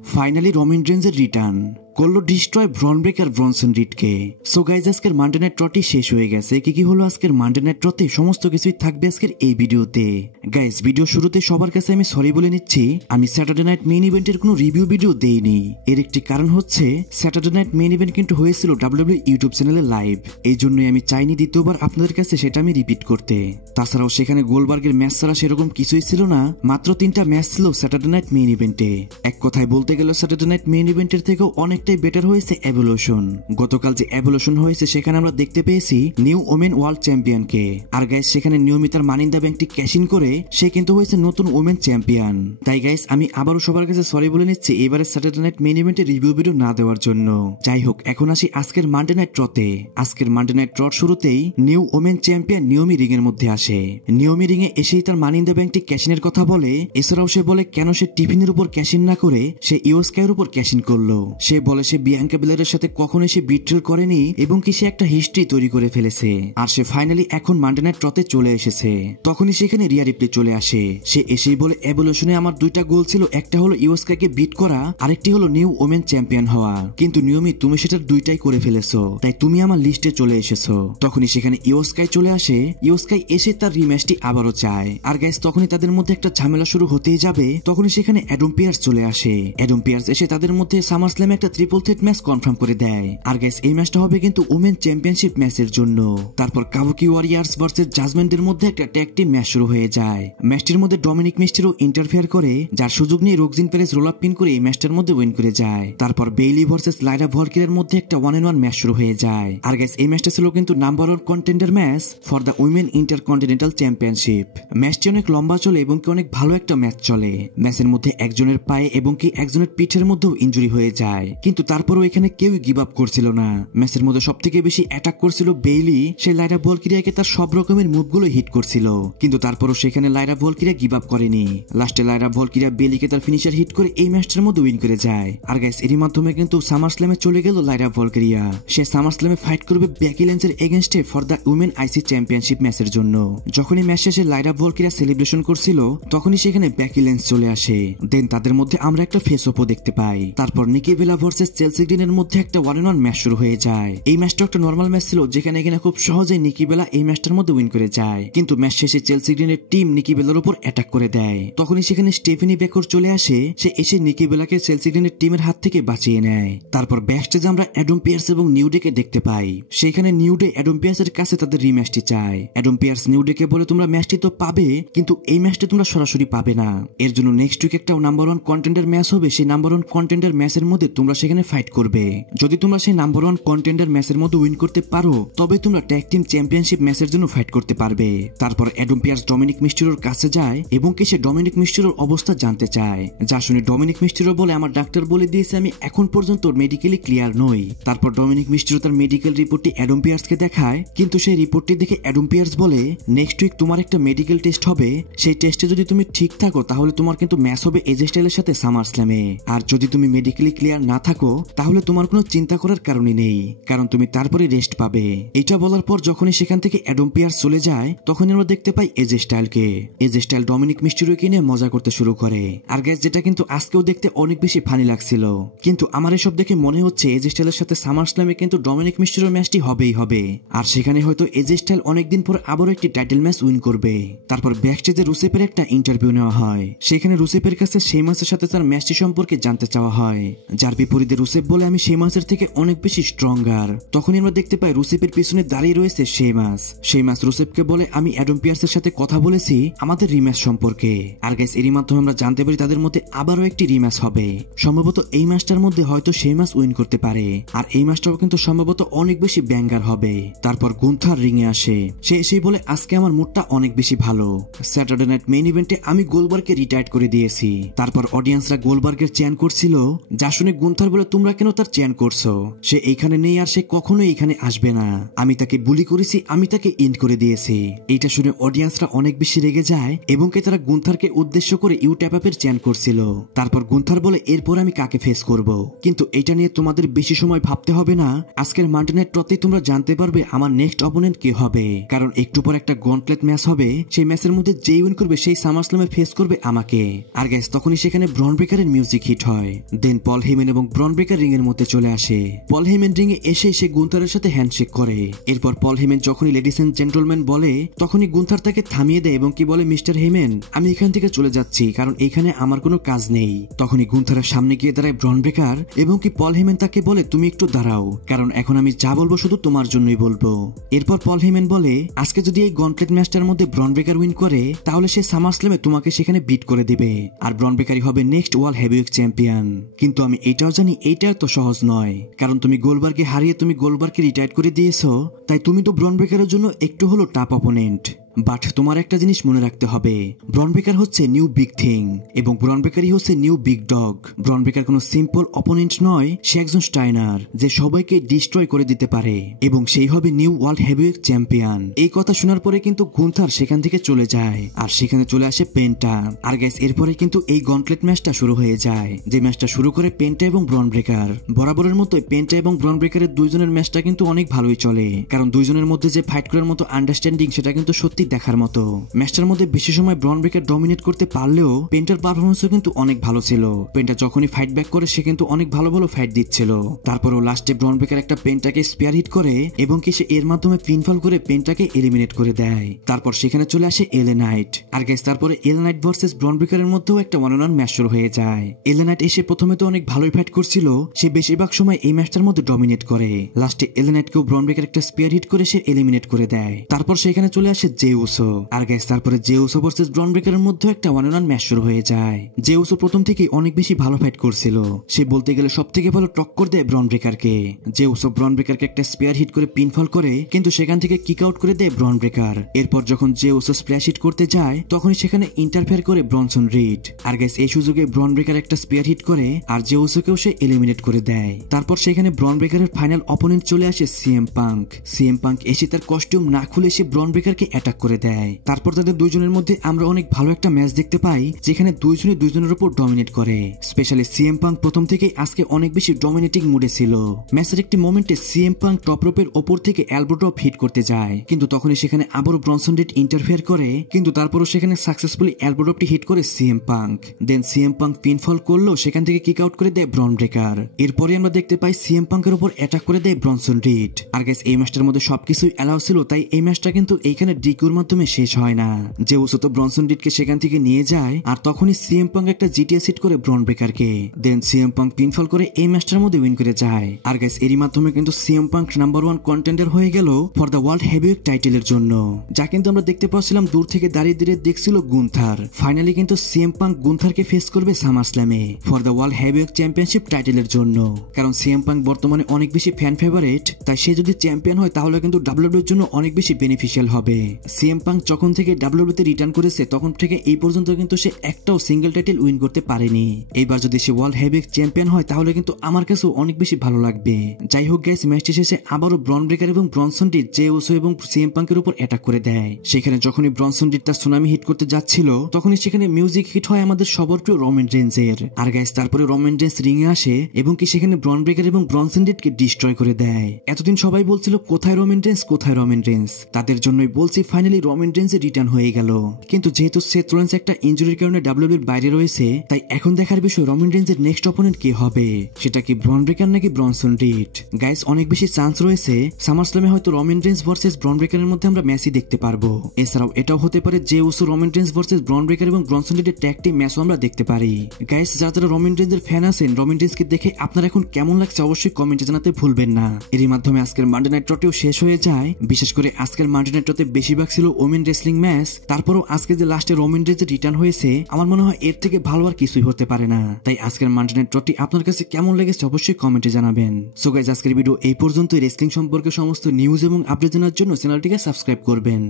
Finally Roman রেঞ্জের return করলো destroy Bron Breakker Bronson রিডকে। সো গাইজ আজকের মানডে নাইট ট্রটি শেষ হয়ে গেছে। কি হলো আজকের মানডে নাইট ট্রতে সমস্ত কিছুই থাকবে আজকের এই ভিডিওতে। গাইজ ভিডিও শুরুতে সবার কাছে আমি সরি বলে নিচ্ছি, আমি স্যাটারডে নাইট মেইন ইভেন্টের কোনো রিভিউ ভিডিও দেইনি। এর একটি কারণ হচ্ছে স্যাটারডে নাইট মেইন ইভেন্ট কিন্তু হয়েছিল ডাব্লিউডাব্লিউই ইউটিউব চ্যানেলে লাইভ, এই জন্যই আমি চাইনি দ্বিতীয়বার আপনাদের কাছে সেটা আমি রিপিট করতে। তাছাড়াও সেখানে গোলবার্গের ম্যাচ ছাড়া সেরকম কিছুই ছিল না, মাত্র 3টা ম্যাচ ছিল স্যাটারডে নাইট মেইন ইভেন্টে। এক কথায় বলতে গেলে স্যাটারডে নাইট মেইন ইভেন্টের থেকেও অনেকটাই বেটার হয়েছে এভলিউশন। গতকাল যে এভলিউশন হয়েছে সেখানে আমরা দেখতে পেয়েছি নিউ ওমেন ওয়ার্ল্ড চ্যাম্পিয়নকে, আর গাইস সেখানে নিয়মিতার মানি ইন দ্য ব্যাংকটি ক্যাশ ইন করে সে কিন্তু হয়েছে নতুন ওমেন চ্যাম্পিয়ন। তাই গাইস আমি আবারও সবার কাছে সরি বলে নিচ্ছি এবারে স্যাটারডে নাইট মেইন ইভেন্টের রিভিউ ভিডিও না দেওয়ার জন্য। যাই হোক, এখন আসি আজকের মানডে নাইট ট্রতে। আজকের মানডে নাইট ট্রট শুরুতেই new women champion Naomi ring এর মধ্যে আসে। নিয়মি রিং এ এসেই তার মানি ইন দ্য ব্যাংকটি ক্যাশ ইনের কথা বলে। এছাড়াও সে বলে কেন সে টিফিনের উপর ক্যাশ ইন না করে সে ইয়ো স্কাইয়ের উপর ক্যাশ ইন করলো। সে বলে সে বিয়াঙ্কা বেলারের সাথে কখনো সে বিট্রেল করেনি এবং কি সে একটা হিস্ট্রি তৈরি করে ফেলেছে। আর সে ফাইনালি এখন মানডে নাইট ট্রতে চলে এসেছে। তখনই সেখানে রিয়া রিপ্লে চলে আসে। সে এসেই বলে এভলিউশনে আমার 2টা গোল ছিল, একটা হলো ইয়ো স্কাইকে বিট করা, আরেকটি হলো নিউ ওমেন চ্যাম্পিয়ন হওয়া। কিন্তু নিয়মি তুমি সেটার 2টাই করে ফেলেছো, তাই তুমি আমার লিস্টে চলে এসেছো। তখনই সেখানে ইয়ো স্কাই চলে আসে। ইয়ো স্কাই এসে তার রিম্যাচটি আবারও চায়। আর গাইস তখনই তাদের মধ্যে একটা ঝামেলা শুরু হতেই যাবে। তখনই সেখানে অ্যাডাম পিয়ার্স চলে আসে। অ্যাডাম পিয়ার্স এসে তাদের মধ্যে সামার স্ল্যামে একটা ট্রিপল থ্রেট ম্যাচ কনফার্ম করে দেয়। আর গাইস এই ম্যাচটা হবে কিন্তু ওমেন চ্যাম্পিয়নশিপ ম্যাচের জন্য। তারপর কাবুকি ওয়ারিয়ার্স ভার্সেস জাজমেন্টের মধ্যে একটা ট্যাগ টিম ম্যাচ শুরু হয়ে যায়। ম্যাচটির মধ্যে ডমিনিক মিস্টেরিও ইন্টারফেয়ার করে, যার সুযোগ নিয়ে রোকজিন পেরেজ রোল আপ পিন করে এই ম্যাচটার মধ্যে উইন করে যায়। তারপর বেইলি ভার্সেস লাইরা ভলকিরের মধ্যে একটা 1-on-1 ম্যাচ শুরু হয়ে যায়। আর গাইস এই ম্যাচটা ছিল কিন্তু number 1 contender match for the women intercontinental championship. ম্যাচটি অনেক লম্বা চলে এবং কি অনেক ভালো একটা ম্যাচ চলে। ম্যাচের মধ্যে একজনের পায়ে এবং কি একজনের পিঠের মধ্যেও ইনজুরি হয়ে যায়, কিন্তু তারপরও এখানে কেউই গিভ আপ করছিল না। ম্যাচের মধ্যে সবথেকে বেশি অ্যাটাক করছিল বেইলি। সে লাইরা ভলকিরিয়াকে তার সব রকমের মুভগুলো হিট করছিল, কিন্তু তারপরও সেখানে লাইরা ভলকিরিয়া গিভ আপ করেনি। লাস্টে লাইরা ভলকিরিয়া বেইলিকে তার ফিনিশার হিট করে এই ম্যাচটার মধ্যে উইন করে যায়। আর গাইস এরই মাধ্যমে কিন্তু সামার স্ল্যামে চলে গেল লাইরা ভলকিরিয়া। সে সামার স্ল্যামে ফাইট করবে বেকি লিঞ্চের এগেইনস্টে for the women IC championship ম্যাচের জন্য। যখনই ম্যাচ শেষে লাইরা ভলকিরিয়া সেলিব্রেশন করছিল তখনই সেখানে বেকি লিঞ্চ চলে আসে। দেন তাদের মধ্যে আমরা একটা ফেস অফও দেখতে পাই। তারপর নিকি বেলা ভার্সেস চেলসি গ্রিনের মধ্যে একটা 1-on-1 ম্যাচ শুরু হয়ে যায়। এই ম্যাচটা একটা নরমাল ম্যাচ ছিল, যেখানে এখানে খুব সহজেই নিকি বেলা এই ম্যাচটার মধ্যে উইন করে যায়। কিন্তু ম্যাচ শেষে চেলসি গ্রিনের টিম নিকি বেলার উপর অ্যাটাক করে দেয়। তখনই সেখানে স্টেফেনি বেকর চলে আসে। সে এসে নিকি বেলাকে চেলসি গ্রিনের টিমের হাত থেকে বাঁচিয়ে নেয়। তারপর ব্যাকস্টেজে আমরা অ্যাডাম পিয়ার্স এবং নিউডেকে দেখতে পাই। সেখানে নিউডে অ্যাডাম পিয়ার্সের কাছে তাদের রিম্যাচটি চায়। অ্যাডাম পিয়ার্স নিউডেকে বলে তোমরা ম্যাচটি তো পাবে, কিন্তু এই ম্যাচটি তোমরা সরাসরি পাবে না। এর জন্য নেক্সট উইক একটা নাম্বার 1 কন্টেন্ডার ম্যাচ হবে। সেই নাম্বার 1 কন্টেন্ডার ম্যাচের মধ্যে তোমরা সেখানে ফাইট করবে। যদি তোমরা সেই নাম্বার 1 কন্টেন্ডার ম্যাচের মধ্যে উইন করতে পারো তবে তোমরা ট্যাগ টিম চ্যাম্পিয়নশিপ ম্যাচের জন্য ফাইট করতে পারবে। তারপর অ্যাডাম পিয়ার্স ডমিনিক মিস্টেরিওর কাছে যায় এবং কি সে ডমিনিক মিস্টেরিওর অবস্থা জানতে চায়। যা শুনে ডমিনিক মিস্টেরিও বলে আমার ডাক্তার বলে দিয়েছে আমি এখন পর্যন্ত মেডিকেলি ক্লিয়ার নই। তারপর ডমিনিক মিস্টেরিও তার মেডিকেল রিপোর্টটি অ্যাডাম পিয়ার্সকে দেখায়, কিন্তু সেই রিপোর্টটি দেখে অ্যাডাম পিয়ার্স বলে নেক্সট উইক তোমার একটা মেডিকেল টেস্ট হবে। সেই টেস্টে যদি তুমি ঠিক থাকো তাহলে তোমার কিন্তু ম্যাচ হবে এজে স্টাইলের সাথে সামার স্ল্যামে। আর যদি তুমি মেডিকেলি ক্লিয়ার না থাকো তাহলে তোমার কোনো চিন্তা করার কারণই নেই, কারণ তুমি তারপরে রেস্ট পাবে। এটা বলার পর যখনই সেখান থেকে অ্যাডাম পিয়ার্স চলে যায় তখন আমরা দেখতে পাই এজে স্টাইলকে। এজে স্টাইল ডমিনিক মিস্টেরিওকে নিয়ে মজা করতে শুরু করে। আর গাইস যেটা কিন্তু আজকেও দেখতে অনেক বেশি ফানি লাগছিল, কিন্তু আমার এসব দেখে মনে হচ্ছে এজে স্টাইলের সাথে সামার স্ল্যামে কিন্তু ডমিনিক মিস্টেরিওর ম্যাচটি হবেই হবে। আর সেখানে হয়তো এজে স্টাইল অনেকদিন পর আবারও একটি টাইটেল ম্যাচ উইন করবে। তারপর ব্যাকস্টেজে রুসেপের একটা ইন্টারভিউ নেওয়া হয়। সেখানে রুসেপের কাছে শেমাসের সাথে তার ম্যাচটি সম্পর্কে জানতে চাওয়া হয়, যার বিপরীতে রুসেপ বলে আমি শেমাসের থেকে অনেক বেশি স্ট্রঙ্গার। তখনই আমরা দেখতে পাই রুসেপের পিছনে দাঁড়িয়ে রয়েছে শেমাস। শেমাস রুসেপকে বলে আমি অ্যাডাম পিয়ার্সের সাথে কথা বলেছি আমাদের রিম্যাচ সম্পর্কে। আর গাইস এরই মাধ্যমে আমরা জানতে পারি তাদের মধ্যে আবারও একটি রিম্যাচ হবে। সম্ভবত এই ম্যাচটার মধ্যে হয়তো শেমাস উইন করতে পারে। আর এই ম্যাচটাও কিন্তু সম্ভবত অনেক বেশি ব্যাঙ্গার হবে। তারপর গুন্থার রিংয়ে আসে। সে এসেই বলে আজকে আমার মুডটা অনেক বেশি ভালো। স্যাটারডে নাইট মেইন ইভেন্টে আমি গোলবার্গকে রিটায়ার করে দিয়েছি। তারপর অডিয়েন্সরা গোলবার্গের চ্যান করছিল, যা শুনে গুন্থার বলে তোমরা কেন তার চ্যান করছো, সে এইখানে নেই আর সে কখনোই এখানে আসবে না, আমি তাকে বুলি করেছি, আমি তাকে ইন্ড করে দিয়েছি। এইটা শুনে অডিয়েন্সরা অনেক বেশি রেগে যায় এবং তারা গুন্থারকে উদ্দেশ্য করে ইউ ট্যাপ আপের চ্যান করছিল। তারপর গুন্থার বলে এরপর আমি কাকে ফেস করব, কিন্তু এটা নিয়ে তোমাদের বেশি সময় ভাবতে হবে না, আজকের মানডে নাইট রতেই তোমরা জানতে পারবে আমার নেক্সট অপোনেন্ট কে হবে। কারণ একটু পর একটা গন্টলেট ম্যাচ হবে, সেই ম্যাচের মধ্যে যেই উইন করবে সেই সামারস্ল্যামে ফেস করবে আমাকে। আর গাইস তখনই সেখানে ব্রন ব্রেকারের মিউজিক হিট হয়। দেন পল হেমেন এবং ব্রন ব্রেকার রিং এর মধ্যে চলে আসে। পল হেমেন রিং এ এসে সে গুন্থারের সাথে হ্যান্ডশেক করে। এরপর পল হেমেন যখনই লেডিস এন্ড জেন্টলম্যান বলে তখনই গুন্থার তাকে থামিয়ে দেয় এবং কি বলে, মিস্টার হেমেন আমি এখান থেকে চলে যাচ্ছি, কারণ এখানে আমার কোনো কাজ নেই। তখনই গুন্থারের সামনে গিয়ে দাঁড়ায় ব্রন ব্রেকার এবং কি পল হেমেন তাকে বলে তুমি একটু দাঁড়াও, কারণ এখন আমি যা বলবো শুধু তোমার জন্যই বলবো। এরপর পল হেমেন বলে আজকে যদি এই গন্টলেট ম্যাচটার মধ্যে ব্রন ব্রেকার উইন করে তাহলে সে সামারস্ল্যামে তোমাকে সেখানে বিট করে দিবে আর ব্রন ব্রেকারই হবে নেক্সট ওয়ার্ল্ড হেভিওয়েট চ্যাম্পিয়ন। কিন্তু আমি এটাও জানি এইটাও তো সহজ নয়, কারণ তুমি গোলবার্গকে হারিয়ে তুমি গোলবার্গকে রিটায়ার করে দিয়েছো, তাই তুমি তো ব্রন ব্রেকারের জন্য একটু হলো টাফ অপোনেন্ট। বাট তোমার একটা জিনিস মনে রাখতে হবে, ব্রন ব্রেকার হচ্ছে নিউ বিগ থিং এবং ব্রন ব্রেকারই হচ্ছে নিউ বিগ ডগ। ব্রন ব্রেকার কোনো সিম্পল অপোনেন্ট নয়, সে একজন স্টাইনার যে সবাইকে ডিস্ট্রয় করে দিতে পারে এবং সেই হবে নিউ ওয়ার্ল্ড হেভিওয়েট চ্যাম্পিয়ন। এই কথা শোনার পরে কিন্তু গুন্থার সেখান থেকে চলে যায় আর সেখানে চলে আসে পেন্টা। আর গাইস এরপরে কিন্তু এই গন্টলেট ম্যাচটা শুরু হয়ে যায়, যে ম্যাচটা শুরু করে পেন্টা এবং ব্রন ব্রেকার। বরাবরের মতোই পেন্টা এবং ব্রন ব্রেকারের দুইজনের ম্যাচটা কিন্তু অনেক ভালোই চলে, কারণ দুইজনের মধ্যে যে ফাইট করার মতো আন্ডারস্ট্যান্ডিং সেটা কিন্তু সত্যি দেখার মতো। ম্যাচটার মধ্যে বেশি সময় ব্রন ব্রেকার ডমিনেট করতে পারলেও পেন্টার পারফরমেন্সও কিন্তু অনেক ভালো ছিল। পেন্টা যখনই ফাইট ব্যাক করে সে কিন্তু অনেক ভালো ভালো ফাইট দিচ্ছিল। তারপরও লাস্টে ব্রন ব্রেকার একটা পেন্টাকে স্পেয়ার হিট করে এবং কি সে এর মাধ্যমে পিনফল করে পেন্টাকে এলিমিনেট করে দেয়। তারপর সেখানে চলে আসে এলএ নাইট। আর গাইস তারপরে এলএ নাইট ভার্সেস ব্রন ব্রেকারের মধ্যেও একটা ওয়ান-অন-ওয়ান ম্যাচ শুরু হয়ে যায়। এলএ নাইট এসে প্রথমে তো অনেক ভালোই ফাইট করছিল, সে বেশিরভাগ সময় এই ম্যাচটার মধ্যে ডমিনেট করে। লাস্টে এলএ নাইটকেও ব্রন ব্রেকার একটা স্পেয়ার হিট করে সে এলিমিনেট করে দেয়। তারপর সেখানে চলে আসে জে উসো। আর গাইস তারপরে জে উসো ভার্সেস ব্রন ব্রেকারের মধ্যে একটা ওয়ান-অন-ওয়ান ম্যাচ শুরু হয়ে যায়। জে উসো প্রথম থেকেই অনেক বেশি ভালো ফাইট করছিল, সে বলতে গেলে সব থেকে ভালো টক্কর দেয় ব্রন ব্রেকারকে। জে উসো ব্রন ব্রেকারকে একটা স্পেয়ার হিট করে পিনফল করে কিন্তু সেখান থেকে কিক আউট করে দেয় ব্রন ব্রেকার। এরপর যখন জে উসো স্প্ল্যাশ হিট করতে যায় তখনই সেখানে ইন্টারফেয়ার করে ব্রনসন রিড। আর গাইস এই সুযোগে ব্রন ব্রেকার একটা স্পেয়ার হিট করে আর জে উসোকেও সে এলিমিনেট করে দেয়। তারপর সেখানে ব্রন ব্রেকারের ফাইনাল অপোনেন্ট চলে আসে সিএম পাঙ্ক। সিএম পাঙ্ক এসে তার কস্টিউম না খুলে সে ব্রন ব্রেকারকে অ্যাটাক করে দেয়। তারপর তাদের দুইজনের মধ্যে আমরা অনেক ভালো একটা ম্যাচ দেখতে পাই, যেখানে দুইজনে দুইজনের উপর ডমিনেট করে। স্পেশালি সিএম পাঙ্ক প্রথম থেকেই আজকে অনেক বেশি ডমিনেটিং মুডে ছিল। ম্যাচের একটি মোমেন্টে সিএম পাঙ্ক টপ রোপের ওপর থেকে এলবো ড্রপ হিট করতে যায়, কিন্তু তখনই সেখানে আবারও ব্রনসন রিড ইন্টারফেয়ার করে, কিন্তু তারপরও সেখানে সাকসেসফুলি এলবো ড্রপটি হিট করে সিএম পাঙ্ক। দেন সিএম পাঙ্ক পিনফল করলেও সেখান থেকে কিক আউট করে দেয় ব্রন ব্রেকার। এরপরে আমরা দেখতে পাই সিএম পাঙ্কের উপর অ্যাটাক করে দেয় ব্রনসন রিড। আর গাইস এই ম্যাচটার মধ্যে সবকিছুই অ্যালাউ ছিল, তাই এই ম্যাচটা কিন্তু এইখানে ডিকিউর মাধ্যমে শেষ হয় না। যে উসো তো ব্রনসন রিডকে সেখান থেকে নিয়ে যায় আর তখনই সিএম পাঙ্ক একটা জিটিএস হিট করে ব্রন ব্রেকারকে। দেন সিএম পাঙ্ক পিনফল করে এই ম্যাচটার মধ্যে উইন করে যায়। আর গাইস এরই মাধ্যমে কিন্তু সিএম পাঙ্ক নাম্বার 1 কন্টেন্ডার হয়ে গেল ফর দ্য ওয়ার্ল্ড হেভিওয়েট টাইটেলের জন্য, যা কিন্তু আমরা দেখতে পাচ্ছিলাম দূর থেকে দাঁড়িয়ে দাঁড়িয়ে দেখছিল গুন্থার। ফাইনালি কিন্তু সিএম পাঙ্ক গুন্থারকে ফেস করবে সামারস্ল্যামে for the world heavyweight championship টাইটেলের জন্য। কারণ সিএম পাঙ্ক বর্তমানে অনেক বেশি ফ্যান ফেভারিট, তাই সে যদি চ্যাম্পিয়ন হয় তাহলে কিন্তু ডাব্লিউডব্লিউ এর জন্য অনেক বেশি বেনিফিশিয়াল হবে। সিএম পাঙ্ক যখন থেকে ডাব্লিউডব্লিউ তে রিটার্ন করেছে তখন থেকে এই পর্যন্ত কিন্তু সে একটাও সিঙ্গেল টাইটেল উইন করতে পারেনি। এইবার যদি সে ওয়ার্ল্ড হেভিওয়েট চ্যাম্পিয়ন হয় তাহলে কিন্তু আমার কাছেও অনেক বেশি ভালো লাগবে। যাই হোক গাইস, ম্যাচটি শেষে আবারও ব্রন ব্রেকার এবং ব্রনসন রিড জে উসো এবং সিএম পাঙ্কের উপর অ্যাটাক করে দেয়। সেখানে যখনই ব্রনসন রিড তার সুনামি হিট করতে যাচ্ছিল তখনই সেখানে মিউজিক হিট হয় আমাদের সবার প্রিয় রোমান রেঞ্জের। আর গাইস তারপরে রোমান রেঞ্জ রিং এ আসে এবং কি সেখানে ব্রন ব্রেকার এবং ব্রনসন রিডকে ডিস্ট্রয় করে দেয়। এতদিন সবাই বলছিল কোথায় রোমান রেঞ্জ, কোথায় রোমান রেঞ্জ, তাদের জন্যই বলছি ফাইনালি রোমান রেঞ্জের রিটার্ন হয়ে গেল। কিন্তু যেহেতু সেথ রোলিন্স একটা ইনজুরির কারণে ডাব্লিউডব্লিউ এর বাইরে রয়েছে, তাই এখন দেখার বিষয় রোমান রেঞ্জের নেক্সট অপোনেন্ট কে হবে, সেটা কি ব্রন ব্রেকার নাকি ব্রনসন রিড। গাইস অনেক বেশি চান্স রয়েছে সামারস্ল্যামে হয়তো রোমান রেঞ্জ ভার্সেস ব্রন ব্রেকারের মধ্যে আমরা ম্যাচই দেখতে পারবো। এছাড়াও এটাও হতে পারে যে Uso Roman range versus ব্রন breaker এবং ব্রনসন রিডের ট্যাগ টিম ম্যাচও আমরা দেখতে পারি। গাইস যারা যারা রোমান রেঞ্জের ফ্যান আছেন, রোমান রেঞ্জকে দেখে আপনার এখন কেমন লাগছে অবশ্যই কমেন্টে জানাতে ভুলবেন না। এরই মাধ্যমে আজকের মানডে নাইট রটিও শেষ হয়ে যায়। বিশেষ করে আজকের মানডে নাইট রতে বেশিরভাগ ছিল ওমেন রেসলিং ম্যাচ, তারপরও আজকে যে লাস্টে রোমান রেঞ্জের রিটার্ন হয়েছে আমার মনে হয় এর থেকে ভালো আর কিছুই হতে পারে না। তাই আজকের মানডে নাইট রটি আপনার কাছে কেমন লেগেছে অবশ্যই কমেন্টে জানাবেন। সো গাইস আজকের ভিডিও এই পর্যন্ত। রেসলিং সম্পর্কে সমস্ত নিউজ এবং আপডেট জানার জন্য চ্যানেলটিকে সাবস্ক্রাইব করবেন।